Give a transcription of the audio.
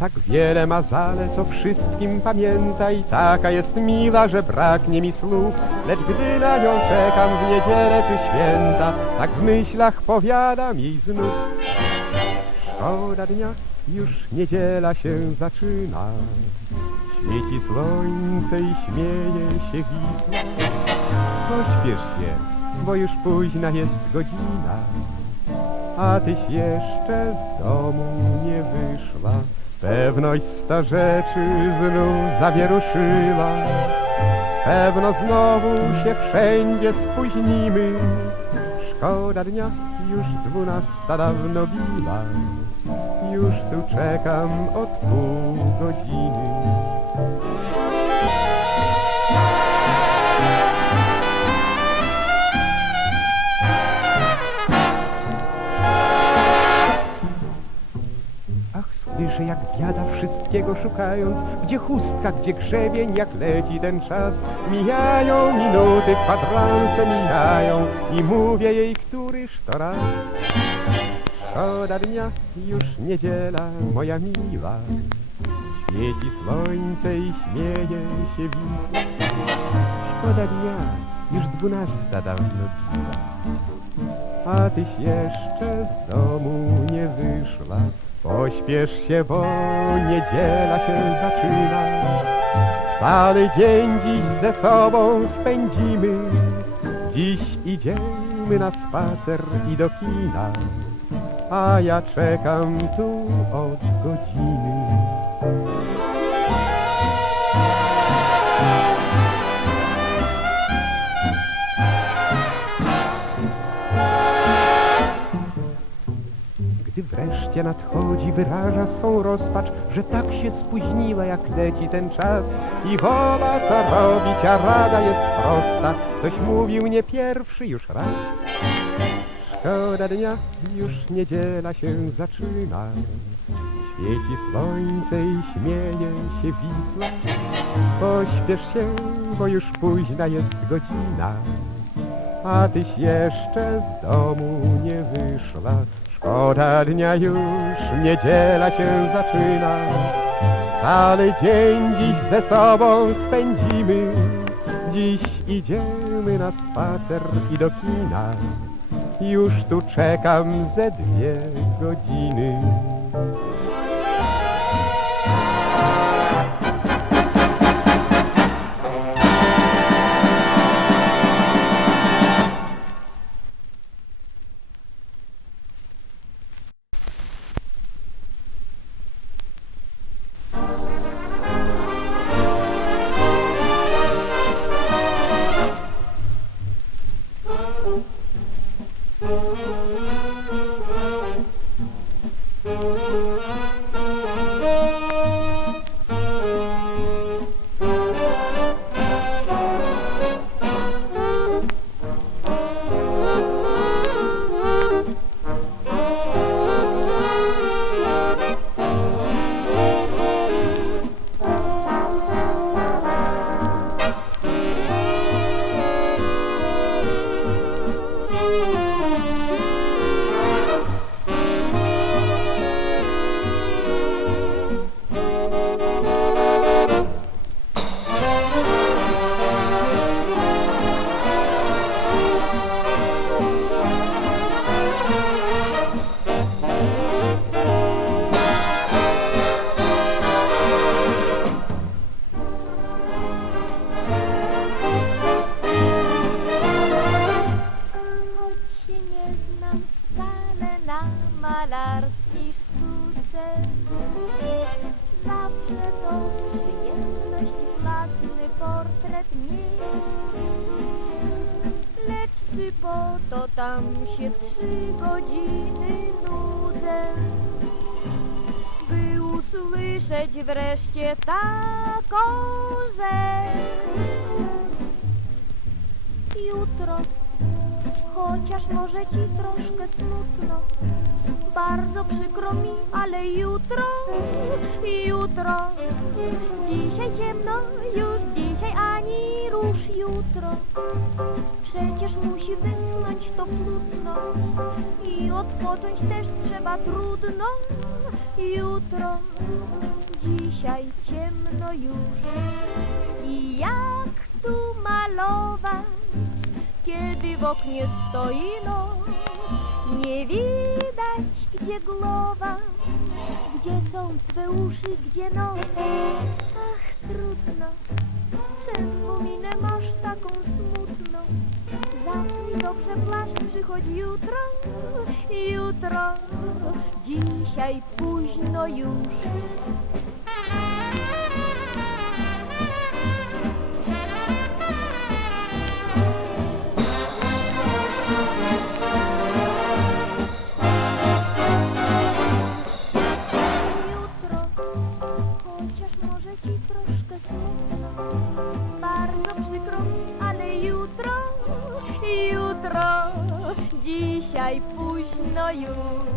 Tak wiele ma zalet, o wszystkim pamiętaj, taka jest miła, że braknie mi słów, lecz gdy na nią czekam w niedzielę czy święta, tak w myślach powiadam jej znów. Szkoda dnia, już niedziela się zaczyna, świeci słońce i śmieje się Wisła. Pośpiesz się, bo już późna jest godzina, a tyś jeszcze z domu nie wyszła. Pewność sta rzeczy znów zawieruszyła. Pewno znowu się wszędzie spóźnimy. Szkoda dnia, już dwunasta dawno biła. Już tu czekam od pół godziny. Słyszę jak biada wszystkiego szukając, gdzie chustka, gdzie grzebień, jak leci ten czas. Mijają minuty, kwadranse mijają i mówię jej, któryż to raz. Szkoda dnia, już niedziela, moja miła. Świeci słońce i śmieje się Wisła. Szkoda dnia, już dwunasta dawno biła. A tyś jeszcze z domu nie wyszła. Pośpiesz się, bo niedziela się zaczyna. Cały dzień dziś ze sobą spędzimy. Dziś idziemy na spacer i do kina. A ja czekam tu od godziny. Gdy wreszcie nadchodzi, wyraża swą rozpacz, że tak się spóźniła, jak leci ten czas. I wola co robić, a rada jest prosta. Ktoś mówił nie pierwszy już raz. Szkoda dnia, już niedziela się zaczyna. Świeci słońce i śmieje się Wisła. Pośpiesz się, bo już późna jest godzina. A tyś jeszcze z domu nie wyszła. Szkoda dnia już, niedziela się zaczyna. Cały dzień dziś ze sobą spędzimy. Dziś idziemy na spacer i do kina. Już tu czekam ze dwie godziny. Mieć Lecz czy po to tam się trzy godziny nudzę By usłyszeć wreszcie taką rzecz? Jutro Chociaż może ci troszkę smutno, bardzo przykro mi, ale jutro, jutro, dzisiaj ciemno, już dzisiaj ani rusz jutro. Przecież musi wyschnąć to płótno i odpocząć też trzeba trudno. Jutro, dzisiaj ciemno już i jak tu malować, kiedy w oknie stoi noc? Nie widać, gdzie głowa, gdzie są twe uszy, gdzie nos. Ach, trudno, czemu minę masz taką smutną? Zapnij dobrze płaszcz, przychodzi jutro, jutro, dzisiaj późno już. Późno już.